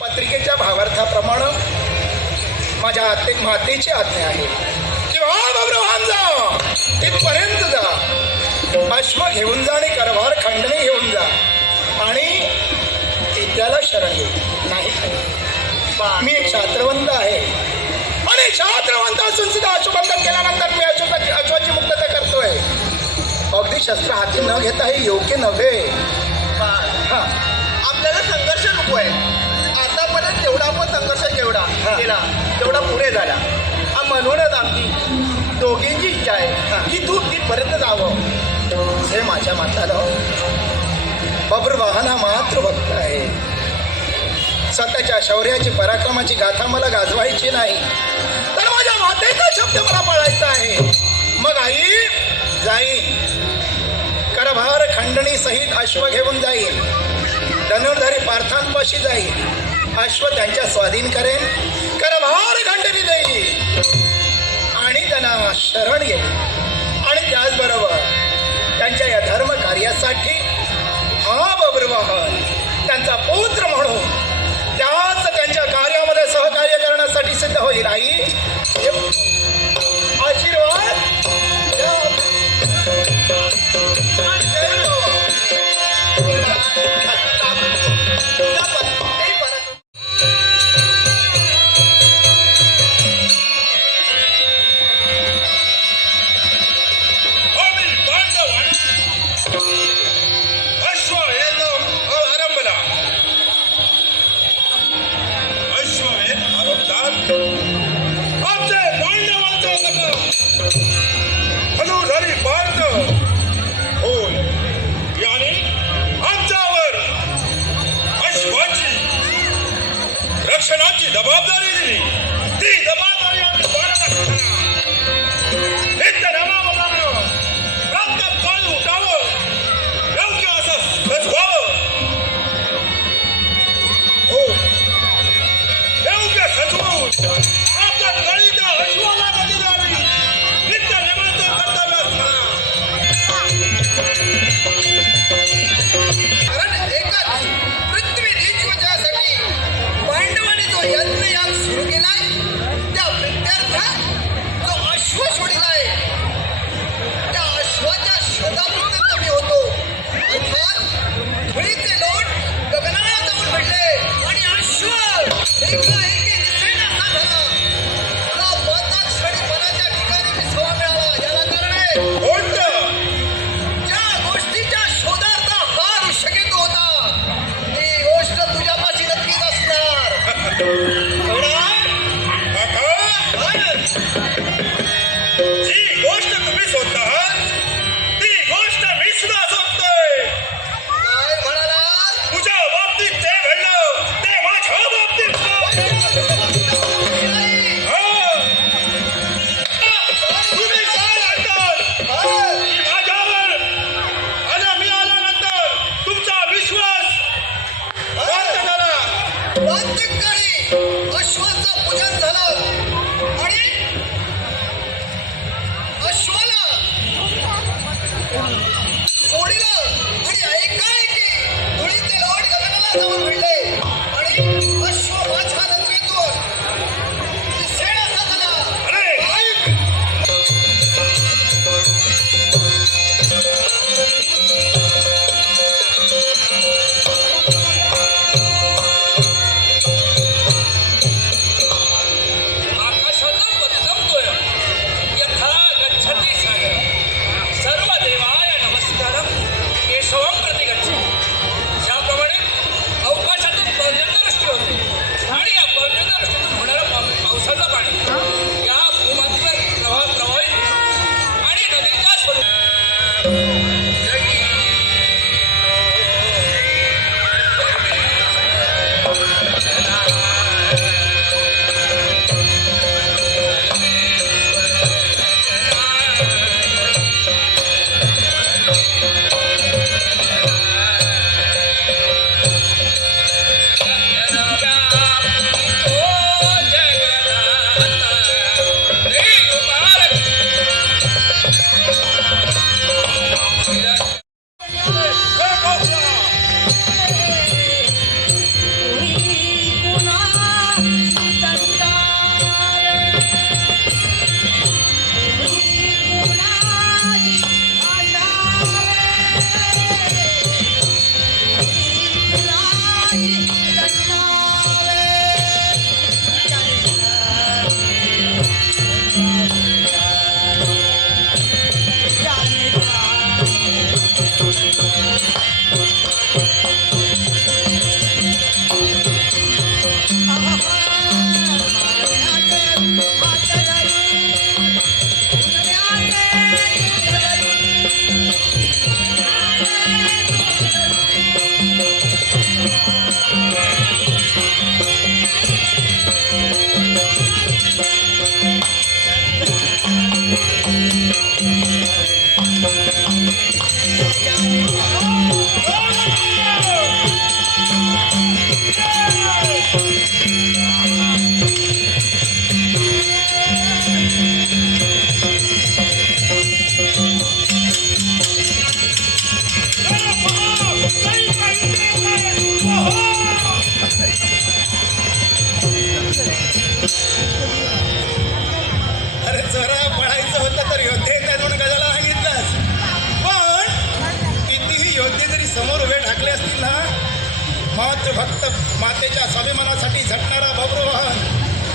पत्रिकेच्या भावार्थाप्रमाणे माझ्या आते मातेची आज्ञा आहे. की वा बाबरोहान जा तिथपर्यंत जा. अश्व घेऊन जा आणि करभार खंडणी घेऊन जा. आणि विद्याला शरण घे. नाही मी एक शास्त्रवंत आहे. आणि शास्त्रवंत असून सुद्धा अश्वबंधन केल्यानंतर मी अश्व अश्वाची मुक्तता करतोय. अगदी शस्त्र हाती न घेता हे योग्य नव्हे. हा. आपल्याला संघर्ष नको आहे. तेवढा केला तेवढा पुढे झाला. हा म्हणूनच आमची दोघींची इच्छा आहे. की तू तिथपर्यंत जावं. हे माझ्या माताला बब्रवाहन हा मातृभक्त आहे. स्वतःच्या शौर्याची पराक्रमाची गाथा मला गाजवायची नाही. तर माझ्या मातेचा शब्द मला पाळायचा आहे. मग आई जाईन. करभार खंडणी सहित अश्व घेऊन जाईल धनुर्धारी पार्थांपाशी जाईल अश्व त्यांच्या स्वाधीन करेन. करभार खंडणी देईल. आणि त्यांना शरण येईल. आणि त्याचबरोबर त्यांच्या या धर्म कार्यासाठी हा बब्रवाहन त्यांचा पुत्र म्हणून त्याच त्यांच्या कार्यामध्ये सहकार्य करण्यासाठी सिद्ध होईल. आई आशीर्वाद. अश्वाचं पूजन झालं आणि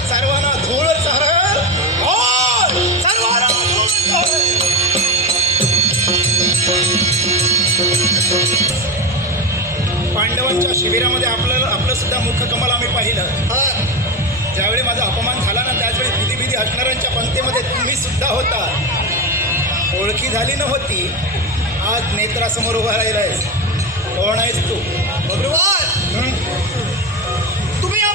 सर्वांना धूळ चारल बोल! सर्वांना धूळ चारल. पांडवांच्या शिबिरामध्ये आपल्याला आपलं सुद्धा मुख कमल आम्ही पाहिलं. हा. ज्यावेळी माझा अपमान झाला ना त्याचवेळी भीती भीती हसणाऱ्यांच्या पंक्तीमध्ये तुम्ही सुद्धा होता. ओळखी झाली नव्हती आज नेत्रासमोर उभा राहिलायस. कोण आहेस तू? बब्रुवान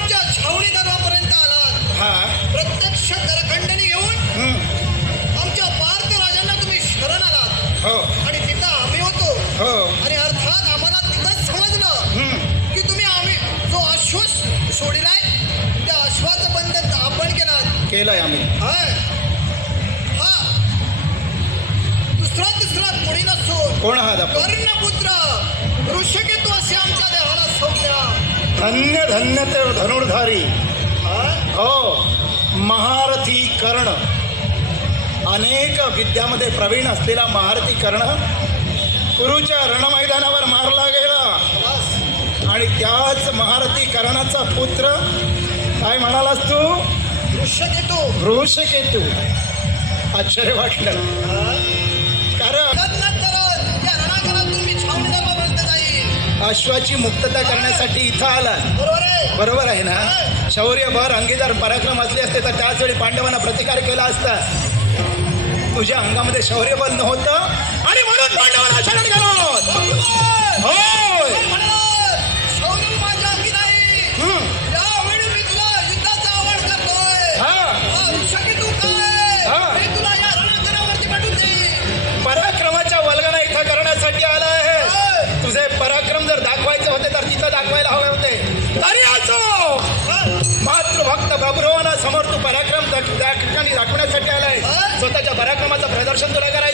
तुम्ही आमच्या छावणी दरबापर्यंत आलात हा. प्रत्यक्ष करखंडणी घेऊन हं. आमच्या पार्थ राजांना तुम्ही शरण आलात. हो. आणि तिथं आम्ही होतो. हो. आणि अर्थात आम्हाला तिथंच समजलं. की तुम्ही आम्ही जो अश्व सोडिलाय त्या अश्वाचं बंधन आपण केलात. केलंय आम्ही. हा. दुसरा तिसरा कोणी नसून कोण आहात कर्णपुत्र ऋषकेतू असे आमच्या धन्य धन्य ते धनुर्धारी. हा? महारथी कर्ण. अनेक विद्यामध्ये प्रवीण असलेला महारथी कर्ण कुरुच्या रणमैदानावर मारला गेला. आणि त्याच महारथी कर्णाचा पुत्र काय म्हणालास तू? ऋषकेतू ऋषकेतू आश्चर्य वाटलं अश्वाची मुक्तता करण्यासाठी इथं आला बरोबर आहे. ना? शौर्य भर अंगीदार पराक्रम असले असते तर त्याच वेळी पांडवांना प्रतिकार केला असता. तुझ्या अंगामध्ये शौर्यबल नव्हतं आणि म्हणून पांडवांना समोर तू पराक्रम त्या ठिकाणी दाखवण्यासाठी आलाय. स्वतःच्या पराक्रमाचं प्रदर्शन तुला करायचं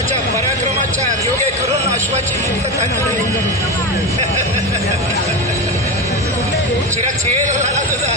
स्वतःच्या पराक्रमाच्या योगे करून अश्वाची मुक्तता झाली चिरछेद झाला तुझा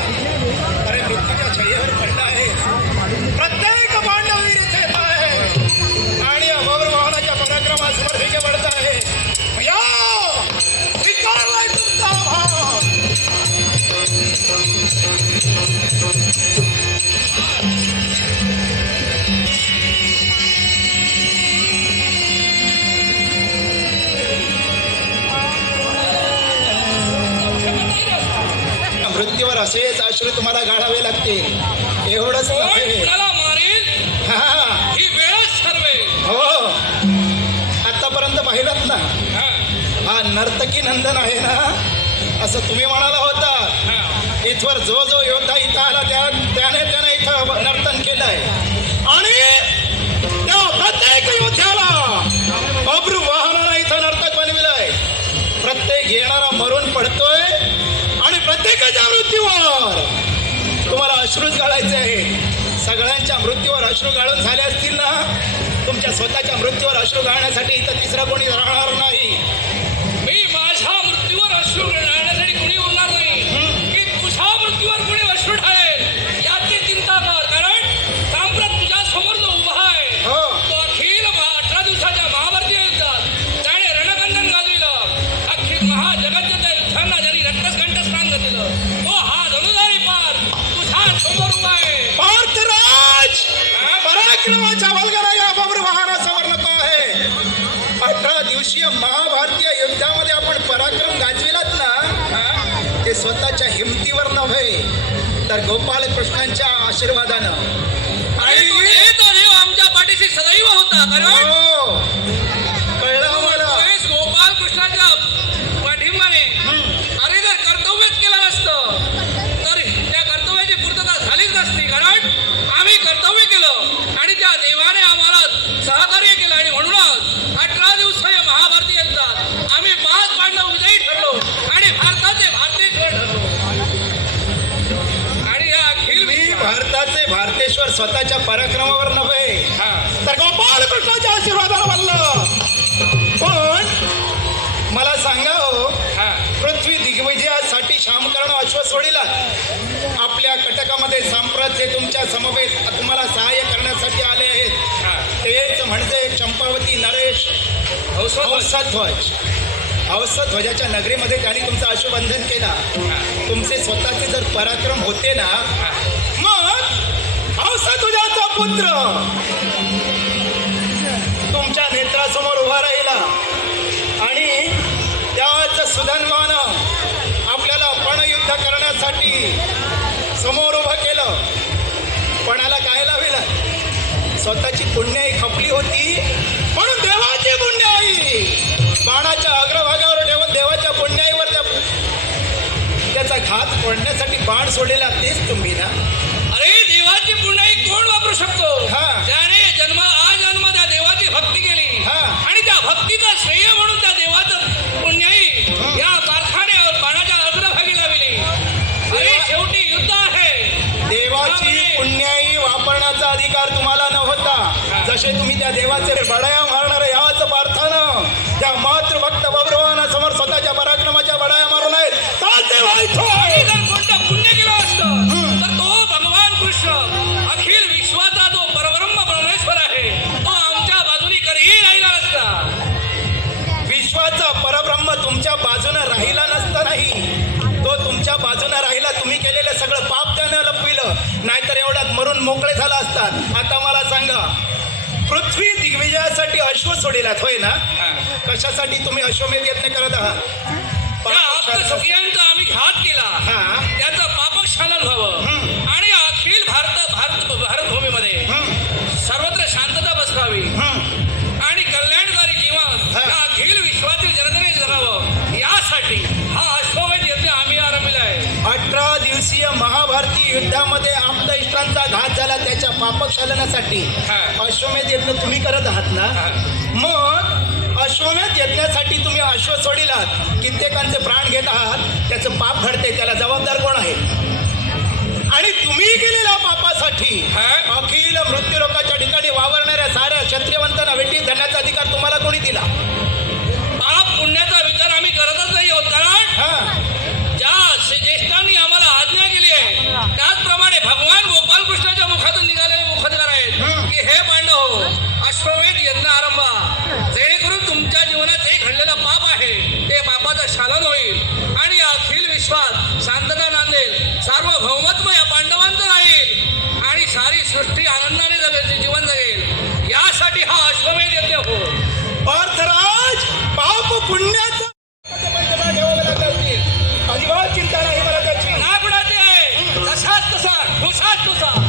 असेच अश्रू तुम्हाला गाळावे लागतील. एवढंच नव्हे. हा. आतापर्यंत पाहिलात ना. हा, नर्तकी नंदन आहे ना. असं तुम्ही म्हणाला होता. इथवर जो जो योद्धा इथं आला त्या त्याने त्याने इथं नर्तन केलंय. आणि त्या प्रत्येक योद्ध्याला बब्रू वाहनाला इथं नर्तक बनविलंय. प्रत्येक येणारा मरून पडतोय. प्रत्येकाच्या मृत्यूवर तुम्हाला अश्रूच गाळायचे आहे सगळ्यांच्या मृत्यूवर अश्रू गाळून झाले असतील ना? तुमच्या स्वतःच्या मृत्यूवर अश्रू गाळण्यासाठी इथं तिसरं कोणी राहणार नाही. नव्हे तर गोपाळ कृष्णांच्या आशीर्वादानं. आणि तो देव- तो देव आमच्या पाठीशी सदैव होता कारण भारतेश्वर स्वतःच्या पराक्रमावर नव्हे. तर गोपाळ कृष्णाच्या आशीर्वादावर म्हणलं पण मला सांगा हो पृथ्वी दिग्विजयासाठी शामकर्ण अश्व सोडिला. आपल्या कटकामध्ये साम्राज्य तुमच्या समवेत तुम्हाला सहाय्य करण्यासाठी आले आहेत. तेच म्हणजे चंपावती नरेश हंसध्वज हंसध्वजाच्या नगरीमध्ये त्यांनी तुमचं अश्वबंधन केला. तुमचे स्वतःचे जर पराक्रम होते ना मग पुत्र. तुमच्या नेत्रासमोर उभा राहिला. आणि त्याच सुधन्वानं आपल्याला पणयुद्ध करण्यासाठी समोर उभं केलं. पणाला काय लावेल? स्वतःची पुण्याई खपली होती. म्हणून देवाची पुण्याई! बाणाच्या अग्रभागावर ठेवून देवाच्या पुण्याईवर त्या त्याचा घात फोडण्यासाठी बाण सोडलेला तेच तुम्ही ना? अरे देवाची पुण्याई कोण वापरू शकतो? हा. त्याने जन्म जन्म त्या देवाची भक्ती केली. हा. आणि त्या भक्तीचं श्रेय म्हणून त्या देवाचं पुण्याई या कारखान्यावर पाण्याच्या अग्रभागी लावली. अरे देवा- शेवटी युद्ध आहे. देवाची पुण्याई वापरण्याचा अधिकार तुम्हाला नव्हता. जसे तुम्ही त्या देवाचे बडाया मारणारे याच पार्थानं त्या मातृभक्त बब्रवानासमोर स्वतःच्या पराक्रमाच्या बडाया मारून आहेत. राहिला नसता नाही. तो तुमच्या बाजूने राहिला तुम्ही केलेलं सगळं पाप त्यानं लपविलं. नाहीतर एवढ्यात मरून मोकळे झाला असतात. आता मला सांगा पृथ्वी दिग्विजयासाठी अश्व सोडिलात होय ना? कशासाठी तुम्ही अश्वमेध यत्न करत आहात? सखियांचा आम्ही घात केला. त्याचं पापक्षालन व्हावं. आणि अखिल भारत भारत भारतभूमीमध्ये सर्वत्र शांतता बसवावी. युद्धामध्ये आपल्या इष्टांचा घात झाला त्याच्या पापक्षालनासाठी. अश्वमेध यज्ञ तुम्ही करत आहात ना. मग अश्वमेध यज्ञासाठी तुम्ही अश्व सोडिलात कित्येकांचे प्राण घेत आहात त्याचं पाप घडते त्याला जबाबदार कोण आहे आणि तुम्ही केलेल्या पापासाठी. अखिल मृत्यू लोकांच्या ठिकाणी वावरणाऱ्या साऱ्या क्षत्रियवंतांना वेटी धरण्याचा अधिकार तुम्हाला कोणी दिला Santos.